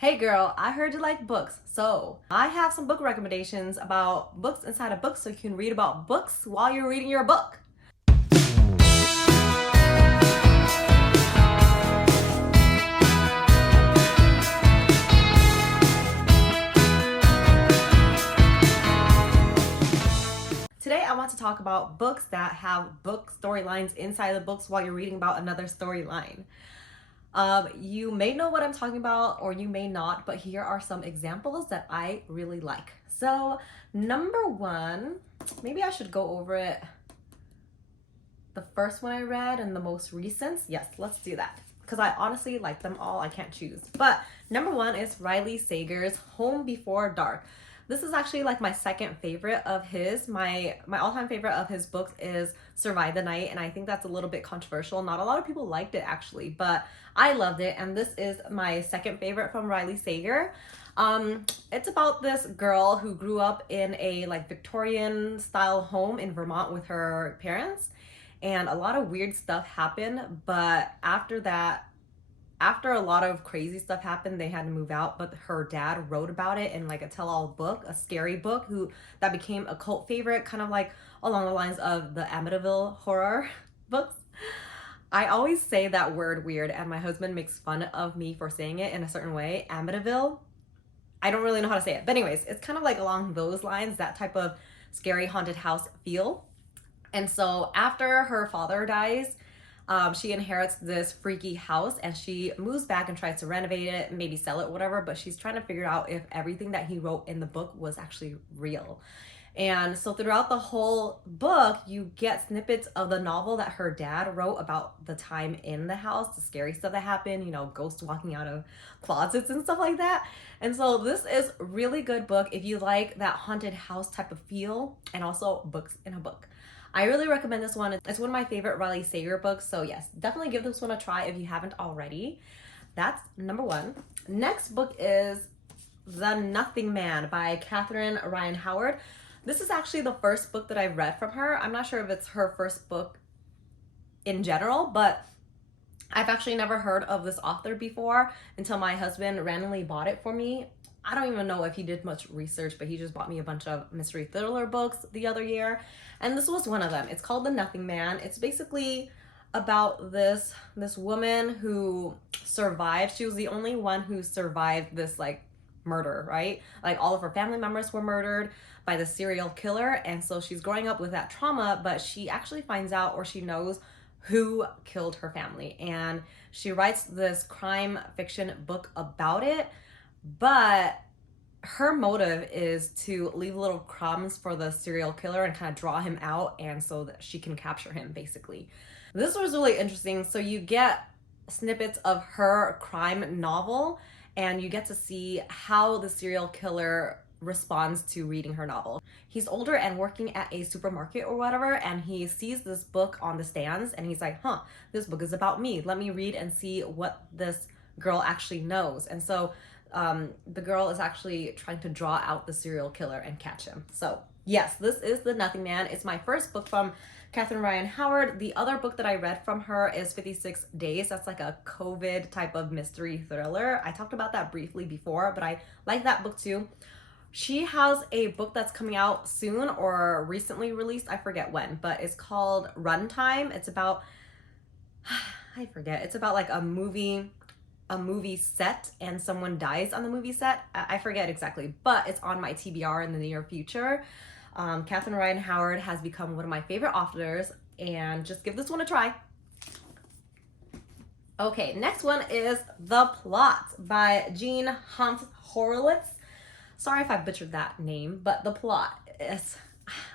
Hey girl, I heard you like books, so I have some book recommendations about books inside a book so you can read about books while you're reading your book. Today I want to talk about books that have book storylines inside the books while you're reading about another storyline. You may know what I'm talking about or you may not, but here are some examples that I really like. So number one, maybe I should go over it. The first one I read and the most recent. Yes, let's do that. Because I honestly like them all. I can't choose. But number one is Riley Sager's Home Before Dark. This is actually like my second favorite of his. My all-time favorite of his books is Survive the Night, and I think that's a little bit controversial. Not a lot of people liked it actually, but I loved it, and this is my second favorite from Riley Sager. It's about this girl who grew up in a like Victorian style home in Vermont with her parents, and a lot of weird stuff happened, but after a lot of crazy stuff happened, they had to move out, but her dad wrote about it in like a tell-all book, a scary book that became a cult favorite, kind of like along the lines of the Amityville horror books. I always say that word weird, and my husband makes fun of me for saying it in a certain way. Amityville. I don't really know how to say it. But anyways, it's kind of like along those lines, that type of scary haunted house feel. And so after her father dies, she inherits this freaky house and she moves back and tries to renovate it, maybe sell it, whatever, but she's trying to figure out if everything that he wrote in the book was actually real. And so throughout the whole book, you get snippets of the novel that her dad wrote about the time in the house, the scary stuff that happened, you know, ghosts walking out of closets and stuff like that. And so this is a really good book if you like that haunted house type of feel and also books in a book. I really recommend this one. It's one of my favorite Riley Sager books. So yes, definitely give this one a try if you haven't already. That's number one. Next book is The Nothing Man by Catherine Ryan Howard. This is actually the first book that I've read from her. I'm not sure if it's her first book in general, but I've actually never heard of this author before until my husband randomly bought it for me. I don't even know if he did much research, but he just bought me a bunch of mystery thriller books the other year, and this was one of them. It's called The Nothing Man. It's basically about this woman who survived. She was the only one who survived this like murder, right? Like all of her family members were murdered by the serial killer, and so she's growing up with that trauma, but she actually finds out, or she knows, who killed her family, and she writes this crime fiction book about it. But her motive is to leave little crumbs for the serial killer and kind of draw him out, and so that she can capture him basically. This was really interesting. So you get snippets of her crime novel and you get to see how the serial killer responds to reading her novel. He's older and working at a supermarket or whatever, and he sees this book on the stands and he's like, this book is about me. Let me read and see what this girl actually knows. And so the girl is actually trying to draw out the serial killer and catch him. So yes, this is The Nothing Man. It's my first book from Catherine Ryan Howard. The other book that I read from her is 56 Days. That's like a COVID type of mystery thriller. I talked about that briefly before, but I like that book too. She has a book that's coming out soon or recently released. I forget when, but it's called Runtime. It's about, I forget. It's about like a movie set and someone dies on the movie set. I forget exactly, but it's on my TBR in the near future. Catherine Ryan Howard has become one of my favorite authors, and just give this one a try. Okay, next one is The Plot by Jean Hunt Horowitz. Sorry if I butchered that name, but The Plot is,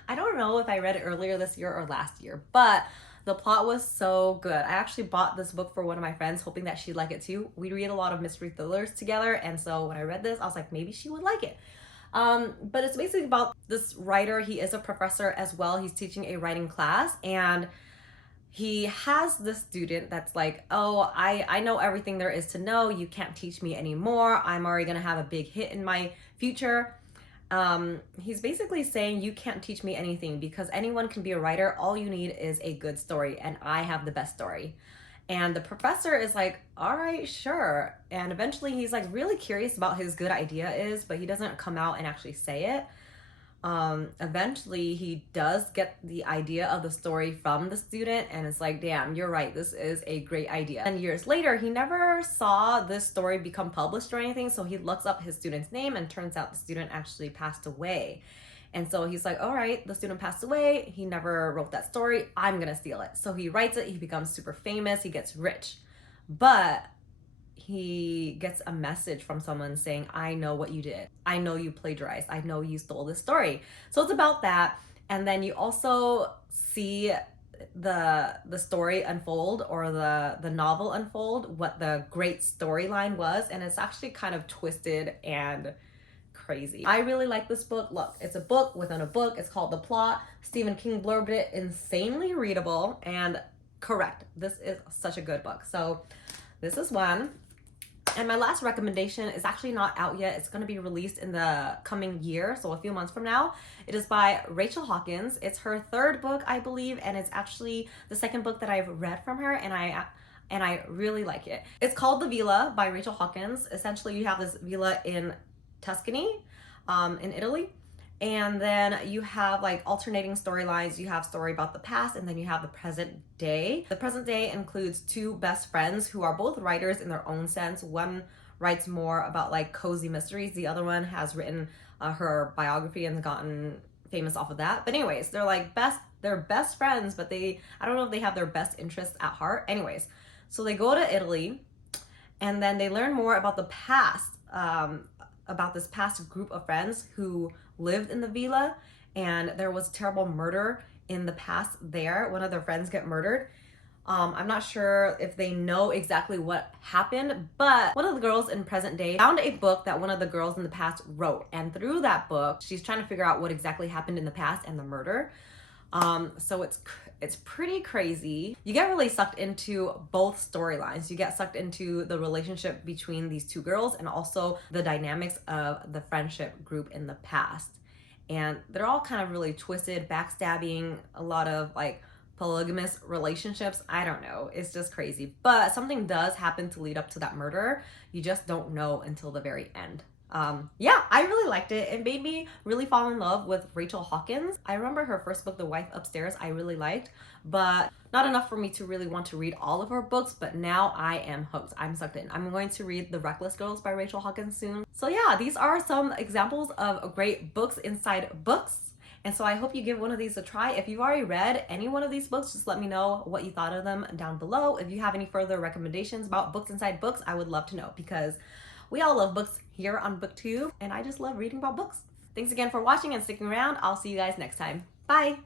I don't know if I read it earlier this year or last year, but the plot was so good. I actually bought this book for one of my friends, hoping that she'd like it too. We read a lot of mystery thrillers together, and so when I read this, I was like, maybe she would like it. But it's basically about this writer. He is a professor as well. He's teaching a writing class, and he has this student that's like, oh, I know everything there is to know. You can't teach me anymore. I'm already gonna have a big hit in my future. He's basically saying, you can't teach me anything because anyone can be a writer. All you need is a good story, and I have the best story. And the professor is like, all right, sure. And eventually he's like really curious about his good idea is, but he doesn't come out and actually say it. Eventually he does get the idea of the story from the student and it's like, damn, you're right, this is a great idea. And years later, he never saw this story become published or anything, so he looks up his student's name and turns out the student actually passed away. And so he's like, all right, the student passed away, he never wrote that story, I'm gonna steal it. So he writes it, he becomes super famous, he gets rich. But he gets a message from someone saying, I know what you did. I know you plagiarized. I know you stole this story. So it's about that. And then you also see the story unfold, or the novel unfold, what the great storyline was. And it's actually kind of twisted and crazy. I really like this book. Look, it's a book within a book. It's called The Plot. Stephen King blurbed it, insanely readable and correct. This is such a good book. So this is one. And my last recommendation is actually not out yet. It's going to be released in the coming year, so a few months from now. It is by Rachel Hawkins. It's her third book, I believe, and it's actually the second book that I've read from her, and I really like it. It's called The Villa by Rachel Hawkins. Essentially, you have this villa in Tuscany, in Italy. And then you have like alternating storylines. You have story about the past, and then you have the present day. The present day includes two best friends who are both writers in their own sense. One writes more about like cozy mysteries. The other one has written her biography and gotten famous off of that. But anyways, they're best friends, but I don't know if they have their best interests at heart. Anyways, so they go to Italy, and then they learn more about the past, about this past group of friends who lived in the villa, and there was a terrible murder in the past there. One of their friends get murdered. I'm not sure if they know exactly what happened, but one of the girls in present day found a book that one of the girls in the past wrote, and through that book she's trying to figure out what exactly happened in the past and the murder. So it's pretty crazy. You get really sucked into both storylines. You get sucked into the relationship between these two girls and also the dynamics of the friendship group in the past. And they're all kind of really twisted, backstabbing, a lot of like polygamous relationships. I don't know. It's just crazy. But something does happen to lead up to that murder. You just don't know until the very end. Yeah, I really liked it. It made me really fall in love with Rachel Hawkins. I remember her first book, The Wife Upstairs, I really liked, but not enough for me to really want to read all of her books, but now I am hooked. I'm sucked in. I'm going to read The Reckless Girls by Rachel Hawkins soon. So yeah, these are some examples of great books inside books. And so I hope you give one of these a try. If you've already read any one of these books, just let me know what you thought of them down below. If you have any further recommendations about books inside books, I would love to know, because we all love books here on BookTube, and I just love reading about books. Thanks again for watching and sticking around. I'll see you guys next time. Bye!